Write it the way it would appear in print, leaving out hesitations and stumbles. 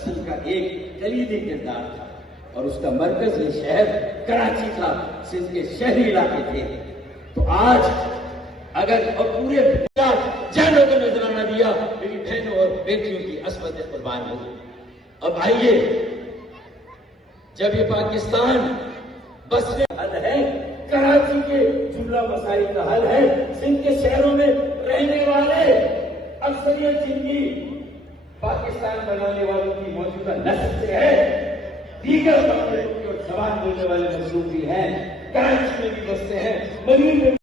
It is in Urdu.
نسل کا ایک کلیدی کردار تھا، اور اس کا مرکز یہ شہر کراچی تھا، سندھ کے شہری علاقے تھے۔ تو آج اگر اور پورے جانوں کو نذرانہ دیا میری بہنوں اور بیٹیوں کی عصمت قربان ہو۔ اب آئیے، جب یہ پاکستان بس حل ہے، کراچی کے جملہ مسائل کا حل ہے، سندھ کے شہروں میں رہنے والے اکثریت جن کی پاکستان بنانے والوں کی موجودہ نسل سے ہے، دیگر اور زبان بولنے والے مظلوم بھی ہیں، کراچی میں بھی بستے ہیں، مریض